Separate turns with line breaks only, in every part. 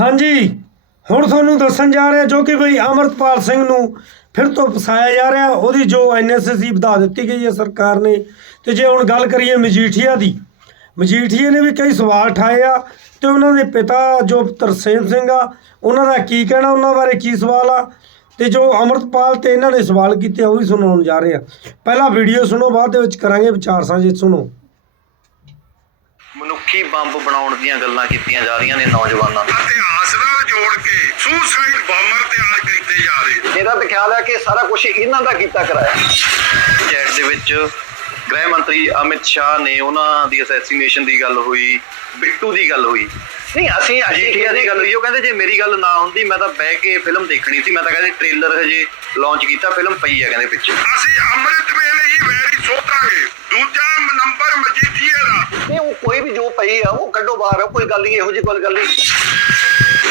ਹਾਂਜੀ। ਹੁਣ ਤੁਹਾਨੂੰ ਦੱਸਣ ਜਾ ਰਿਹਾ ਜੋ ਕਿ ਬਈ ਅਮਰਤਪਾਲ ਸਿੰਘ ਨੂੰ ਫਿਰ ਤੋਂ ਫਸਾਇਆ ਜਾ ਰਿਹਾ। ਉਹਦੀ ਜੋ ਐਨਐਸਐਸੀ ਵਧਾ ਦਿੱਤੀ ਗਈ ਹੈ ਸਰਕਾਰ ਨੇ। ਤੇ ਜੇ ਹੁਣ ਗੱਲ ਕਰੀਏ ਮਜੀਠੀਆ ਦੀ ਮਜੀਠੀਆ ਨੇ ਵੀ ਕਈ ਸਵਾਲ ਠਾਏ ਆ ਤੇ ਉਹਨਾਂ ਦੇ ਪਿਤਾ ਜੋ ਤਰਸੇਮ ਸਿੰਘ ਆ, ਉਹਨਾਂ ਦਾ ਕੀ ਕਹਿਣਾ, ਉਹਨਾਂ ਬਾਰੇ ਕੀ ਸਵਾਲ ਆ? ਤੇ ਜੋ ਅਮਰਤਪਾਲ ਤੇ ਇਹਨਾਂ ਨੇ ਸਵਾਲ ਕੀਤੇ ਉਹ ਵੀ ਸੁਣਾਉਣ ਜਾ ਰਹੇ ਆ। ਪਹਿਲਾਂ ਵੀਡੀਓ ਸੁਣੋ, ਬਾਅਦ ਦੇ ਵਿੱਚ ਕਰਾਂਗੇ ਵਿਚਾਰ ਸਾਂਝੇ ਸੁਣੋ।
ਮਨੁੱਖੀ ਬੰਬ ਬਣਾਉਣ ਦੀਆਂ ਗੱਲਾਂ ਕੀਤੀਆਂ ਜਾ ਰਹੀਆਂ ਨੇ ਨੌਜਵਾਨਾਂ ਨੂੰ।
ਇਤਿਹਾਸ ਨਾਲ ਜੋੜ ਕੇ ਸੁਸਾਈਡ ਬੰਬਰ ਤਿਆਰ ਕੀਤੇ ਜਾ ਰਹੇ
ਮੇਰਾ ਤਾਂ ਖਿਆਲ ਹੈ ਕਿ ਸਾਰਾ ਕੁਝ ਇਹਨਾਂ ਦਾ ਕੀਤਾ ਕਰਾਇਆ। ਚੈਟ ਦੇ ਵਿੱਚ ਗ੍ਰਹਿ ਮੰਤਰੀ ਅਮਿਤ ਸ਼ਾਹ ਨੇ ਉਹਨਾਂ ਦੀ ਅਸੈਸੀਨੇਸ਼ਨ ਦੀ ਗੱਲ ਹੋਈ ਬਿੱਟੂ ਦੀ ਗੱਲ ਹੋਈ। ਨਹੀਂ ਅਸੀਂ ਅਜੀਠੀਆ ਦੀ ਗੱਲ ਹੋਈ ਉਹ ਕਹਿੰਦੇ ਜੇ ਮੇਰੀ ਗੱਲ ਨਾ ਹੁੰਦੀ ਮੈਂ ਤਾਂ ਬਹਿ ਕੇ ਫਿਲਮ ਦੇਖਣੀ ਸੀ ਮੈਂ ਤਾਂ ਕਹਿੰਦੇ ਟ੍ਰੇਲਰ ਹਜੇ ਲਾਂਚ ਕੀਤਾ ਫਿਲਮ ਪਈ ਆ ਕਹਿੰਦੇ ਪਿੱਛੇ।
ਅਸੀਂ ਅੰਮ੍ਰਿਤ ਵੇਲੇ ਹੀ ਵੈਰੀ ਸੋਧਾਂਗੇ ਦੂਜਾ ਨੰਬਰ ਮਜੀਠੀਏ ਦਾ
ਨਹੀਂ ਜੋ ਪਈ ਆ? ਉਹ ਕੱਢੋ ਬਾਹਰ ਕੋਈ ਗੱਲ ਨਹੀਂ ਇਹੋ ਜਿਹੀ ਕੋਈ ਗੱਲ ਨਹੀਂ।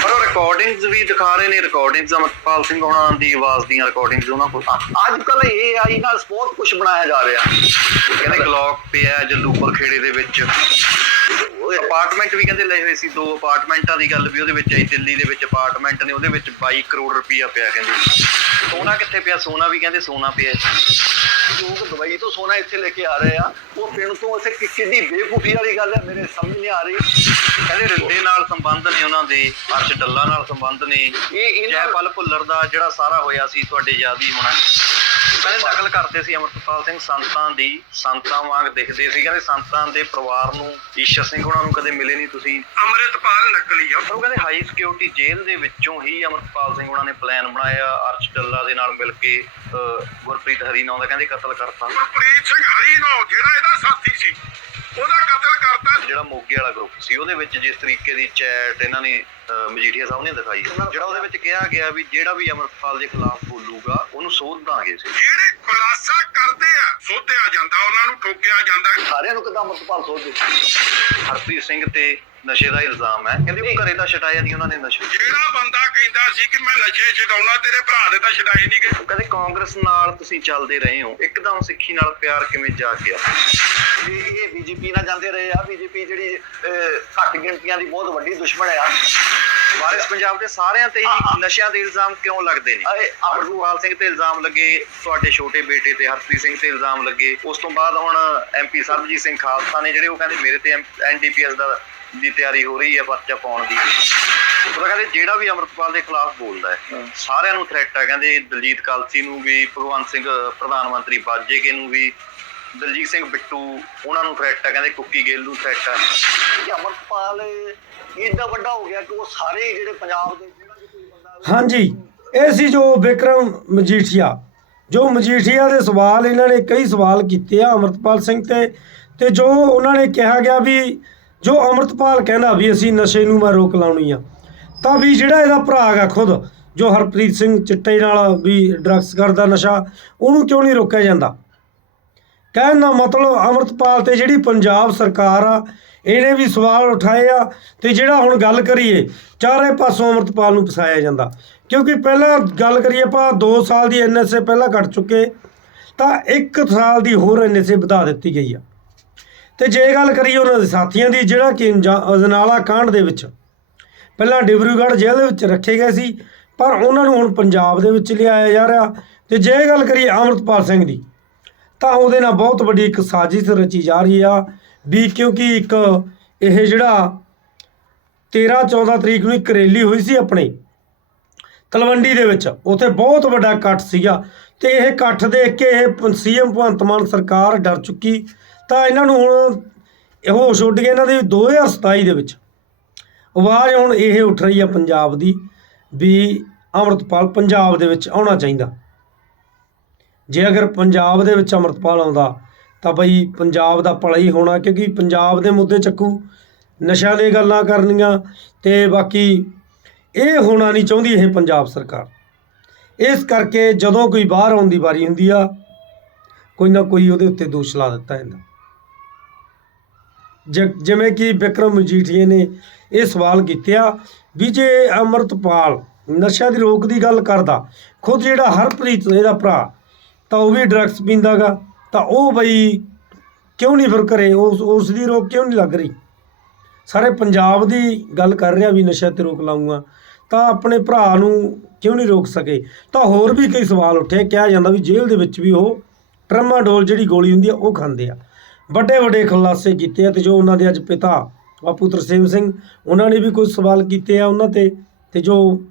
ਪਰ ਉਹ ਰਿਕਾਰਡਿੰਗਸ ਵੀ ਦਿਖਾ ਰਹੇ ਨੇ ਰਿਕਾਰਡਿੰਗਸ ਅਮਰਪਾਲ ਸਿੰਘ ਹੋਣਾ ਦੀ ਆਵਾਜ਼ ਦੀਆਂ ਰਿਕਾਰਡਿੰਗਸ ਉਹਨਾਂ ਕੋਲ ਅੱਜ ਕੱਲ ਇਹ ਆਈ ਨਾਲ ਬਹੁਤ ਕੁਝ ਬਣਾਇਆ ਜਾ ਰਿਹਾ। ਕਹਿੰਦੇ ਗਲੌਕ ਪਿਆ ਜਲੂਪਰ ਖੇੜੇ ਦੇ ਵਿੱਚ। ਅਪਾਰਟਮੈਂਟ ਵੀ ਕਹਿੰਦੇ ਲਏ ਹੋਏ ਸੀ ਦੋ ਅਪਾਰਟਮੈਂਟਾਂ ਦੀ ਗੱਲ ਵੀ ਉਹਦੇ ਵਿੱਚ ਆਈ ਦਿੱਲੀ ਦੇ ਵਿੱਚ ਅਪਾਰਟਮੈਂਟ ਨੇ ਉਹਦੇ ਵਿੱਚ 22 ਕਰੋੜ ਰੁਪਈਆ ਪਿਆ ਕਹਿੰਦੇ। ਸੋਨਾ ਕਿੱਥੇ ਪਿਆ? ਸੋਨਾ ਵੀ ਕਹਿੰਦੇ ਸੋਨਾ ਪਿਆ ਲੋਕ ਦੁਬਈ ਤੋਂ ਸੋਨਾ ਇੱਥੇ ਲੈ ਕੇ ਆ ਰਹੇ ਆ। ਉਹ ਪਿੰਡ ਤੋਂ ਅਸੀਂ ਕਿ- ਕਿੰਨੀ ਬੇਵਕੂਫੀ ਵਾਲੀ ਗੱਲ ਹੈ ਮੇਰੇ ਸਮਝ ਨਹੀਂ ਆ ਰਹੀ। ਕਹਿੰਦੇ ਰਿੰਦੇ ਨਾਲ ਸੰਬੰਧ ਨੇ ਉਹਨਾਂ ਦੇ ਅਰਸ਼ ਡੱਲਾ ਨਾਲ ਸੰਬੰਧ ਨੇ। ਇਹ ਜੈਪਲ ਭੁੱਲਰ ਦਾ ਜਿਹੜਾ ਸਾਰਾ ਹੋਇਆ ਸੀ ਤੁਹਾਡੇ ਯਾਦ ਹੀ ਹੋਣਾ। ਕਹਿੰਦੇ ਨਕਲ ਕਰਦੇ ਸੀ ਅਮਰਪਾਲ ਸਿੰਘ ਸੰਤਾਂ ਦੀ ਸੰਤਾਂ ਵਾਂਗ ਦਿਖਦੇ ਸੀ। ਕਹਿੰਦੇ ਸੰਤਾਂ ਦੇ ਪਰਿਵਾਰ ਨੂੰ ਈਸ਼ਰ ਸਿੰਘ ਉਹਨਾਂ ਨੂੰ ਕਦੇ ਮਿਲੇ ਨਹੀਂ ਤੁਸੀਂ।
ਅੰਮ੍ਰਿਤਪਾਲ ਨਕਲੀ ਆ।
ਉਹ ਕਹਿੰਦੇ ਹਾਈ ਸਿਕਿਉਰਿਟੀ ਜੇਲ੍ਹ ਦੇ ਵਿੱਚੋਂ ਹੀ ਅਮਰਪਾਲ ਸਿੰਘ ਉਹਨਾਂ ਨੇ ਪਲਾਨ ਬਣਾਇਆ ਅਰਸ਼ ਡੱਲਾ ਦੇ ਨਾਲ ਮਿਲ ਕੇ ਗੁਰਪ੍ਰੀਤ ਹਰੀ ਨਾਂ ਦਾ ਕਹਿੰਦੇ ਕਤਲ ਕਰਤਾ।
ਗੁਰਪ੍ਰੀਤ ਸਿੰਘ ਹਰੀਨੋ ਜਿਹੜਾ ਇਹਦਾ ਸਾਥੀ ਸੀ। ਉਹਦਾ ਕਤਲ ਕਰਤਾ
ਜਿਹੜਾ ਮੋਗੇ ਵਾਲਾ ਗਰੁੱਪ ਸੀ ਉਹਦੇ ਵਿੱਚ ਜਿਸ ਤਰੀਕੇ ਦੀ ਚੈਟ ਇਹਨਾਂ ਨੇ ਮਜੀਠੀਆ ਸਾਹਿਬ ਨੇ ਦਿਖਾਈ ਜਿਹੜਾ ਉਹਦੇ ਵਿੱਚ ਕਿਹਾ ਗਿਆ ਵੀ ਜਿਹੜਾ ਵੀ ਅਮਰਪਾਲ ਦੇ ਖਿਲਾਫ ਬੋਲੂਗਾ ਉਹਨੂੰ ਸੋਧ ਦਾਂਗੇ ਸੀ।
ਜਿਹੜੇ ਖੁਲਾਸਾ ਕਰਦੇ ਆ ਸੋਧਿਆ ਜਾਂਦਾ ਉਹਨਾਂ ਨੂੰ ਠੋਕਿਆ ਜਾਂਦਾ
ਸਾਰਿਆਂ ਨੂੰ ਕਿਦਾਂ ਅਮਰਪਾਲ ਸੋਧ? ਦੇ ਹਰਪ੍ਰੀਤ ਸਿੰਘ ਤੇ ਨਸ਼ੇ ਦਾ ਇਲਜ਼ਾਮ ਹੈ। ਕਹਿੰਦੇ ਉਹ ਘਰੇ ਤਾਂ ਛਡਾਇਆ ਨਹੀਂ ਉਹਨਾਂ ਨੇ ਨਸ਼ੇ।
ਜਿਹੜਾ ਬੰਦਾ ਕਹਿੰਦਾ ਸੀ ਕਿ ਮੈਂ ਨਸ਼ੇ ਛਡਾਉਣਾ ਤੇਰੇ ਭਰਾ ਦੇ ਤਾਂ ਛਡਾਏ ਨਹੀਂ ਗਏ।
ਕਹਿੰਦੇ ਕਾਂਗਰਸ ਨਾਲ ਤੁਸੀਂ ਚੱਲਦੇ ਰਹੇ ਹੋ। ਇੱਕਦਮ ਸਿੱਖੀ ਨਾਲ ਪਿਆਰ ਕਿਵੇਂ ਜਾਗ ਗਿਆ ਇਹ ਬੀਜੇਪੀ ਨਾਲ ਜਾਂਦੇ ਰਹੇ ਆ। ਬੀਜੇਪੀ ਜਿਹੜੀ ਘੱਟ ਗਿਣਤੀਆਂ ਦੀ ਬਹੁਤ ਵੱਡੀ ਦੁਸ਼ਮਣ ਆ। ਵਾਰਿਸ ਪੰਜਾਬ ਦੇ ਸਾਰਿਆਂ ਤੇ ਹੀ ਨਸ਼ਿਆਂ ਦੇ ਇਲਜ਼ਾਮ ਕਿਉਂ ਲੱਗਦੇ ਨੇ? ਅਮਰਪਾਲ ਸਿੰਘ ਤੇ ਇਲਜ਼ਾਮ ਲੱਗੇ ਤੁਹਾਡੇ ਛੋਟੇ ਬੇਟੇ ਤੇ ਹਰਪ੍ਰੀਤ ਸਿੰਘ ਤੇ ਇਲਜ਼ਾਮ ਲੱਗੇ। ਉਸ ਤੋਂ ਬਾਅਦ ਹੁਣ ਐਮਪੀ ਸਰਬਜੀਤ ਸਿੰਘ ਖਾਲਸਾ ਨੇ ਜਿਹੜੇ ਉਹ ਕਹਿੰਦੇ ਮੇਰੇ ਤੇ ਐਨਡੀਪੀਐਸ ਦਾ ਦੀ ਤਿਆਰੀ ਹੋ ਰਹੀ ਹੈ ਪਰਚਾ ਪਾਉਣ ਦੀ। ਉਹ ਕਹਿੰਦੇ ਜਿਹੜਾ ਵੀ ਅਮਰਪਾਲ ਦੇ ਖਿਲਾਫ ਬੋਲਦਾ ਹੈ ਸਾਰਿਆਂ ਨੂੰ ਥ੍ਰੈਟ ਹੈ ਕਹਿੰਦੇ ਦਲਜੀਤ ਕਾਲਸੀ ਨੂੰ ਵੀ ਭਗਵੰਤ ਸਿੰਘ ਪ੍ਰਧਾਨ ਮੰਤਰੀ ਬਾਜੇਕੇ ਨੂੰ ਵੀ ਦਲਜੀਤ ਸਿੰਘ ਬਿੱਟੂ ਉਹਨਾਂ ਨੂੰ ਥ੍ਰੈਟ ਹੈ ਕਹਿੰਦੇ ਕੁੱਕੀ ਗਿੱਲ ਨੂੰ ਥ੍ਰੈਟ ਕਿ ਅਮਰਪਾਲ ਇੰਨਾ ਵੱਡਾ ਹੋ ਗਿਆ ਕਿ ਉਹ ਸਾਰੇ ਜਿਹੜੇ ਪੰਜਾਬ ਦੇ ਜਿਹੜਾ ਵੀ ਕੋਈ ਬੰਦਾ
ਹਾਂਜੀ, ਇਹ ਸੀ ਜੋ ਵਿਕਰਮ ਮਜੀਠੀਆ। ਜੋ ਮਜੀਠੀਆ ਦੇ ਸਵਾਲ ਇਹਨਾਂ ਨੇ ਕਈ ਸਵਾਲ ਕੀਤੇ ਆ ਅਮਰਤਪਾਲ ਸਿੰਘ ਤੇ ਤੇ ਜੋ ਉਹਨਾਂ ਨੇ ਕਿਹਾ ਗਿਆ ਵੀ ਜੋ ਅਮਰਤਪਾਲ ਕਹਿੰਦਾ ਵੀ ਅਸੀਂ ਨਸ਼ੇ ਨੂੰ ਮੈਂ ਰੋਕ ਲਾਉਣੀ ਆ, ਤਾਂ ਵੀ ਜਿਹੜਾ ਇਹਦਾ ਭਰਾ ਹੈਗਾ ਖੁਦ, ਜੋ ਹਰਪ੍ਰੀਤ ਸਿੰਘ ਚਿੱਟੇ ਨਾਲ ਵੀ ਡਰੱਗਸ ਕਰਦਾ ਨਸ਼ਾ, ਉਹਨੂੰ ਕਿਉਂ ਨਹੀਂ ਰੋਕਿਆ ਜਾਂਦਾ? ਕਹਿਣ ਦਾ ਮਤਲਬ ਅਮਰਤਪਾਲ ਤੇ ਜਿਹੜੀ ਪੰਜਾਬ ਸਰਕਾਰ ਆ ਇਹਨੇ ਵੀ ਸਵਾਲ ਉਠਾਏ ਆ ਤੇ ਜਿਹੜਾ ਹੁਣ ਗੱਲ ਕਰੀਏ, ਚਾਰੇ ਪਾਸੋਂ ਅਮਰਤਪਾਲ ਨੂੰ ਫਸਾਇਆ ਜਾਂਦਾ। ਕਿਉਂਕਿ ਪਹਿਲਾਂ ਗੱਲ ਕਰੀਏ ਆਪਾਂ 2 ਸਾਲ ਦੀ ਐਨਐਸਏ ਪਹਿਲਾਂ ਕੱਟ ਚੁੱਕੇ, ਤਾਂ 1 ਸਾਲ ਦੀ ਹੋਰ ਐਨਐਸਏ ਵਧਾ ਦਿੱਤੀ ਗਈ ਆ। ਤੇ ਜੇ ਗੱਲ ਕਰੀਏ ਉਹਨਾਂ ਦੇ ਸਾਥੀਆਂ ਦੀ, ਜਿਹੜਾ ਕਿ ਅੰਜਾ- ਅਜਨਾਲਾ ਕਾਂਡ ਦੇ ਵਿੱਚ, ਪਹਿਲਾਂ ਡਿਬਰੂਗੜ੍ਹ ਜੇਲ੍ਹ ਦੇ ਵਿੱਚ ਰੱਖੇ ਗਏ ਸੀ, ਪਰ ਉਹਨਾਂ ਨੂੰ ਹੁਣ ਪੰਜਾਬ ਦੇ ਵਿੱਚ ਲਿਆਇਆ ਜਾ ਰਿਹਾ। ਤੇ ਜੇ ਗੱਲ ਕਰੀਏ ਅਮਰਤਪਾਲ ਸਿੰਘ ਦੀ, ਤਾਂ ਉਹਦੇ ਨਾਲ ਬਹੁਤ ਵੱਡੀ ਇੱਕ ਸਾਜ਼ਿਸ਼ ਰਚੀ ਜਾ ਰਹੀ ਆ ਵੀ ਕਿਉਂਕਿ ਇੱਕ ਇਹ ਜਿਹੜਾ 13 14 ਤਰੀਕ ਨੂੰ ਇੱਕ ਰੈਲੀ ਹੋਈ ਸੀ ਆਪਣੇ, ਤਲਵੰਡੀ ਦੇ ਵਿੱਚ, ਉੱਥੇ ਬਹੁਤ ਵੱਡਾ ਇਕੱਠ ਸੀਗਾ ਤੇ ਇਹ ਇਕੱਠ ਦੇਖ ਕੇ ਇਹ ਸੀਐਮ ਭਗਵੰਤ ਮਾਨ ਸਰਕਾਰ ਡਰ ਚੁੱਕੀ, ਤਾਂ ਇਹਨਾਂ ਨੂੰ ਹੁਣ ਇਹ ਹੋਸ਼ ਉੱਡ ਗਿਆ ਇਹਨਾਂ ਦੇ 2027 ਦੇ ਵਿੱਚ। ਆਵਾਜ਼ ਹੁਣ ਇਹ ਉੱਠ ਰਹੀ ਆ ਪੰਜਾਬ ਦੀ ਵੀ ਅੰਮ੍ਰਿਤਪਾਲ ਪੰਜਾਬ ਦੇ ਵਿੱਚ ਆਉਣਾ ਚਾਹੀਦਾ। ਜੇ ਅਗਰ ਪੰਜਾਬ ਦੇ ਵਿੱਚ ਅੰਮ੍ਰਿਤਪਾਲ ਆਉਂਦਾ ਤਾਂ ਬਈ ਪੰਜਾਬ ਦਾ ਭਲਾ ਹੀ ਹੋਣਾ, ਕਿਉਂਕਿ ਪੰਜਾਬ ਦੇ ਮੁੱਦੇ ਚੱਕੂ, ਨਸ਼ਿਆਂ ਦੇ ਗੱਲਾਂ ਕਰਨੀਆਂ ਤੇ ਬਾਕੀ ਇਹ ਹੋਣਾ ਨਹੀਂ ਚਾਹੁੰਦੀ ਇਹ ਪੰਜਾਬ ਸਰਕਾਰ। ਇਸ ਕਰਕੇ ਜਦੋਂ ਕੋਈ ਬਾਹਰ ਆਉਣ ਦੀ ਵਾਰੀ ਹੁੰਦੀ ਆ, ਕੋਈ ਨਾ ਕੋਈ ਉਹਦੇ ਉੱਤੇ ਦੋਸ਼ ਲਾ ਦਿੱਤਾ ਜਾਂਦਾ। ਜਿਵੇਂ ਕਿ ਵਿਕਰਮ ਮਜੀਠੀਏ ਨੇ ਇਹ ਸਵਾਲ ਕੀਤੇ ਆ ਵੀ ਜੇ ਅਮਰਤਪਾਲ ਨਸ਼ਿਆਂ ਦੀ ਰੋਕ ਦੀ ਗੱਲ ਕਰਦਾ, ਖੁਦ ਜਿਹੜਾ ਹਰਪ੍ਰੀਤ ਇਹਦਾ ਭਰਾ, ਤਾਂ ਉਹ ਵੀ ਡਰੱਗਸ ਪੀਂਦਾਗਾ। ਤਾਂ ਉਹ ਬਈ ਕਿਉਂ ਨਹੀਂ ਫਿਰ ਕਰੇ? ਉਸ ਉਸ ਦੀ ਰੋਕ ਕਿਉਂ ਨਹੀਂ ਲੱਗ ਰਹੀ? ਸਾਰੇ ਪੰਜਾਬ ਦੀ ਗੱਲ ਕਰ ਰਿਹਾ ਵੀ ਨਸ਼ਾ ਤੇ ਰੋਕ ਲਾਉਂਗਾ ਤਾਂ ਆਪਣੇ ਭਰਾ ਨੂੰ ਕਿਉਂ ਨਹੀਂ ਰੋਕ ਸਕੇ? ਤਾਂ ਹੋਰ ਵੀ ਕਈ ਸਵਾਲ ਉੱਠੇ। ਕਿਹਾ ਜਾਂਦਾ ਵੀ ਜੇਲ੍ਹ ਦੇ ਵਿੱਚ ਵੀ ਉਹ ਟਰਮਾਡੋਲ ਜਿਹੜੀ ਗੋਲੀ ਹੁੰਦੀ ਆ, ਉਹ ਖਾਂਦੇ ਆ। ਵੱਡੇ ਵੱਡੇ ਖੁਲਾਸੇ ਕੀਤੇ ਆ ਤੇ ਜੋ ਉਹਨਾਂ ਦੇ ਅੱਜ ਪਿਤਾ ਬਾਪੂ ਤਰਸੇਮ ਸਿੰਘ, ਉਹਨਾਂ ਨੇ ਵੀ ਕੁਝ ਸਵਾਲ ਕੀਤੇ ਆ ਉਹਨਾਂ ਤੇ ਤੇ ਜੋ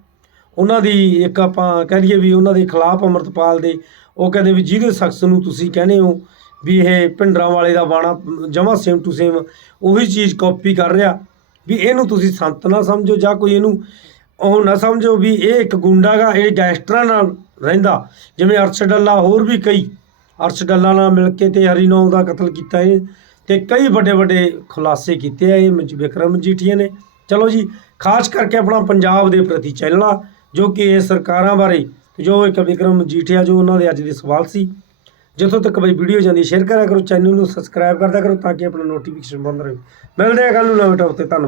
ਉਹਨਾਂ ਦੀ ਇੱਕ ਆਪਾਂ ਕਹਿ ਲਈਏ ਵੀ ਉਹਨਾਂ ਦੇ ਖਿਲਾਫ ਅਮਰਤਪਾਲ ਦੇ ਉਹ ਕਹਿੰਦੇ ਵੀ ਜਿਹਦੇ ਸ਼ਖਸ ਨੂੰ ਤੁਸੀਂ ਕਹਿੰਦੇ ਹੋ ਵੀ ਇਹ ਭਿੰਡਰਾਂ ਵਾਲੇ ਦਾ ਬਾਣਾ ਜਮਾ ਸੇਮ ਟੂ ਸੇਮ ਉਹੀ ਚੀਜ਼ ਕਾਪੀ ਕਰ ਰਿਹਾ, ਵੀ ਇਹਨੂੰ ਤੁਸੀਂ ਸੰਤ ਨਾ ਸਮਝੋ ਜਾਂ ਕੋਈ ਇਹਨੂੰ ਉਹ ਨਾ ਸਮਝੋ ਵੀ ਇਹ ਇੱਕ ਗੁੰਡਾ ਗਾ, ਇਹ ਗੈਂਗਸਟਰਾਂ ਨਾਲ ਰਹਿੰਦਾ। ਜਿਵੇਂ ਅਰਸ਼ ਡੱਲਾ ਹੋਰ ਵੀ ਕਈ ਅਰਸ਼ ਡੱਲਾ ਨਾਲ ਮਿਲ ਕੇ ਤੇ ਹਰੀਨੌਂ ਦਾ ਕਤਲ ਕੀਤਾ ਇਹ ਤੇ ਕਈ ਵੱਡੇ ਵੱਡੇ ਖੁਲਾਸੇ ਕੀਤੇ ਆ, ਇਹ ਮਜ- ਵਿਕਰਮ ਮਜੀਠੀਆ ਨੇ। ਚਲੋ ਜੀ, ਖਾਸ ਕਰਕੇ ਆਪਣਾ ਪੰਜਾਬ ਦੇ ਪ੍ਰਤੀ ਚੱਲਣਾ ਜੋ ਕਿ ਇਹ ਸਰਕਾਰਾਂ ਬਾਰੇ ਤੇ ਜੋ ਇੱਕ ਵਿਕਰਮ ਮਜੀਠੀਆ ਜੋ ਉਹਨਾਂ ਦੇ ਅੱਜ ਦੇ ਸਵਾਲ ਸੀ, ਜਿੱਥੋਂ ਤੱਕ ਬਈ ਵੀਡੀਓ ਜਾਂਦੀ ਸ਼ੇਅਰ ਕਰਿਆ ਕਰੋ ਚੈਨਲ ਨੂੰ ਸਬਸਕ੍ਰਾਈਬ ਕਰਦਿਆ ਕਰੋ ਤਾਂ ਕਿ ਆਪਣਾ ਨੋਟੀਫਿਕੇਸ਼ਨ ਬੰਦ ਰਹੇ। ਮਿਲਦੇ ਆ ਕੱਲ ਨੂੰ ਨਵੇਂ ਟੌਪ ਤੇ, ਧੰਨਵਾਦ।